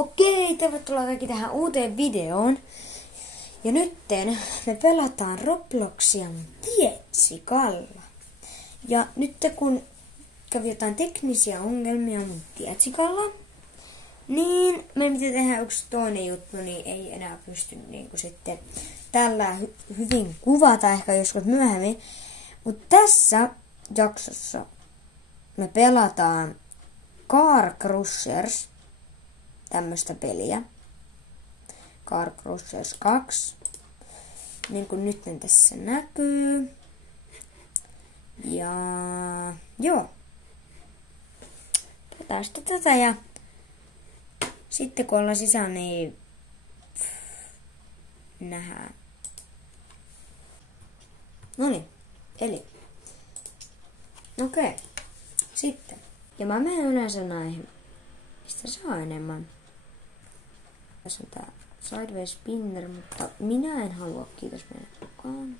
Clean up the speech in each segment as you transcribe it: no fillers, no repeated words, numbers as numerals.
Okei, tervetuloa kaikki tähän uuteen videoon. Ja nytten me pelataan Robloxia tietsikalla. Ja nyt kun kävi jotain teknisiä ongelmia mun tietsikalla, niin meidän pitää tehdä yksi toinen juttu, niin ei enää pysty niinku sitten tällä hyvin kuvata ehkä joskus myöhemmin. Mutta tässä jaksossa me pelataan Car Crushers, tämmöstä peliä. Car Crushers 2. Niin kuin nyt tässä näkyy. Ja joo. Otetaan sitten tätä ja sitten kun ollaan sisällä, niin nähdään. Noniin, eli. Okei. Sitten. Ja mä menen yleensä näihin. Mistä saa enemmän? Tässä on tää Sideways Spinner, mutta minä en halua, kiitos mennä mukaan.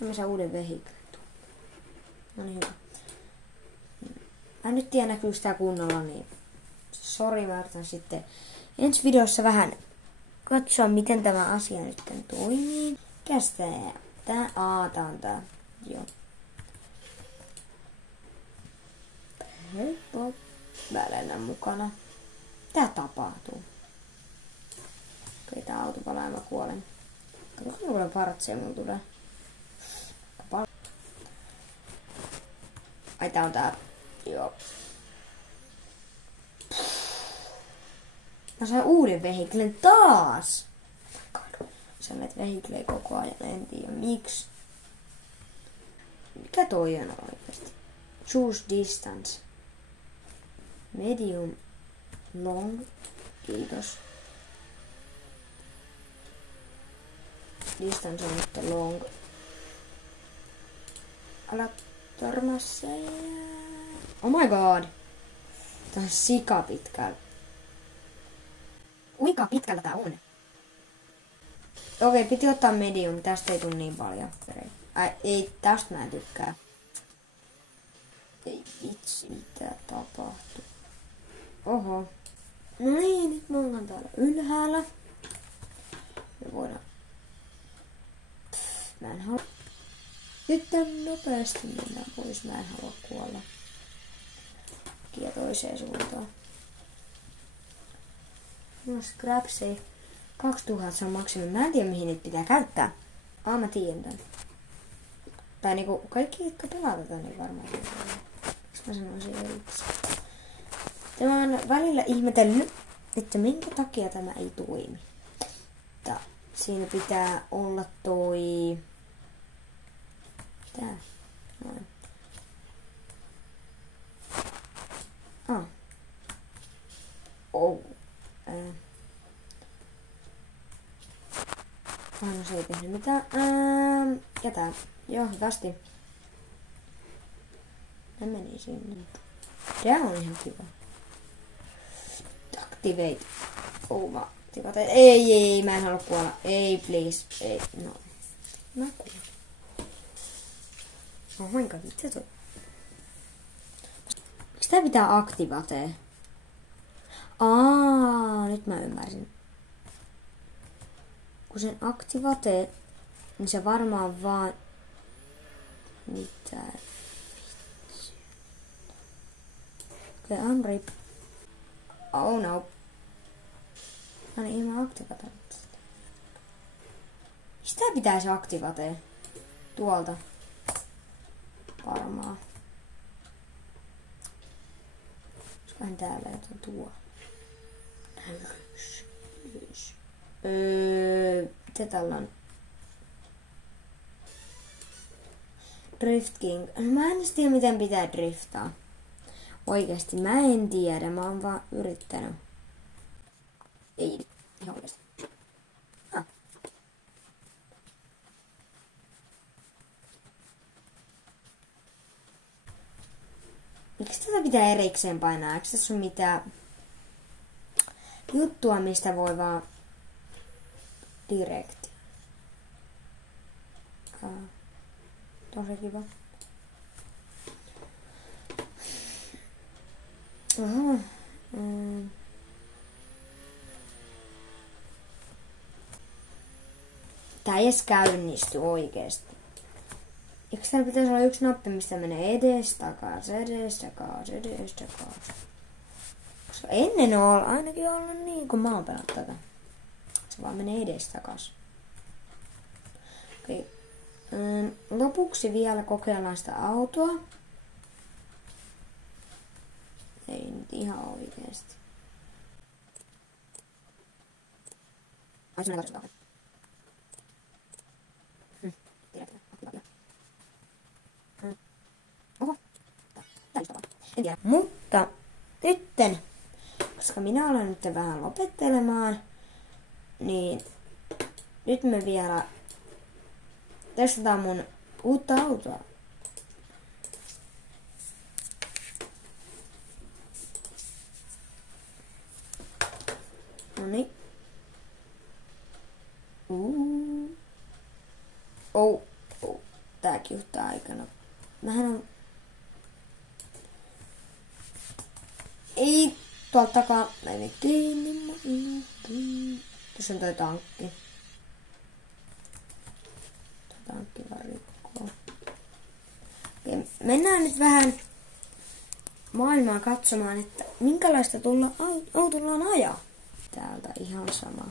Mä saan uuden vehiklen. No niin hyvä. Mä en nyt tiedä näkyy sitä kunnolla, niin sori, mä yritän sitten ensi videossa vähän katsoa, miten tämä asia nyt toimii. Mikäs tää? Tää on tää. Joo. Helppo. Mä lennän mukana. Tää tapahtuu. Okei, tää auto palaa ja mä kuolen. Kato, kuinka paljon partseja mulla tulee. Ai tää on tää. Joo. Mä sain uuden vehiklen taas. Sä näet vehikleä koko ajan, en tiedä miksi. Mikä toi on oikeesti? Choose distance. Medium. Long. Kiitos. Distance on nyt long. Älä törmää se. Oh my god. Tää on sika pitkällä. Kuinka pitkällä tää on? Okei, piti ottaa medium. Tästä ei tule niin paljon. Ei, tästä mä en tykkää. Ei vitsi, mitä tapahtuu. Oho. No niin, nyt me ollaan täällä ylhäällä. Me voidaan. Mä en halua. Nyt nopeasti mennään pois. Mä en halua kuolla. Ja toiseen suuntaan. No scrapsi. 2000 se on maksimi. Mä en tiedä mihin niitä pitää käyttää. Mä tiedän tän. Tai niinku kaikki, jotka pelaa tätä, niin varmaan tiedän. Miksi mä sanoisin erikseen? Tämä on välillä ihmetellyt, että minkä takia tämä ei toimi. Mutta siinä pitää olla toi. Tää. Noin. Oh. No se ei tehnyt mitään. Ja tää. Joo, hyvästi. Mä menin sinne. Tää on ihan kiva. Activate. Activate. Ei, mä en halua kuolla. Ei, please. Ei, no. Mä kuulen. Oh my god, mitä toi? Miksi tää pitää activate? Nyt mä ymmärsin. Kun sen activate, niin se varmaan vaan. Mitä? Okei, unrip. Oh no. No niin, mä activate. Mistä pitää se activate? Tuolta. Varmaan. Olisikohan täällä jotain tuo? Mitä tällä on? Drift King. Mä en tiedä miten pitää driftaa. Oikeesti mä en tiedä. Mä oon vaan yrittänyt. Ei. Ihan oikeesti. Miksi tätä pitää erikseen painaa? Eikö tässä ole mitään juttua, mistä voi vaan direct? Tosi kiva. Tää ei edes käynnisty oikeesti. Eikö täällä pitäisi olla yksi nappi, mistä menee edes takas, edes takas, edes takas? Koska ennen on ainakin ollut niin, kun mä oon pelannut tätä. Se vaan menee edes takas. Okei. Lopuksi vielä kokeillaan sitä autoa. Ei nyt ihan oikeesti. Ai se menee katsotaan. Oho. En tiedä. Mutta nytten, koska minä olen nyt vähän lopettelemaan, niin nyt me vielä testataan mun uutta autoa. Noniin. Oh. Tää kiuhtaa aikana. Mähän on... Ei, tuolta takaa meni kiinni. Tässä on toi tankki. Tuo tankki vaan rikkoo. Okei, mennään nyt vähän maailmaa katsomaan, että minkälaista tulla autolla on ajaa. Täältä ihan sama.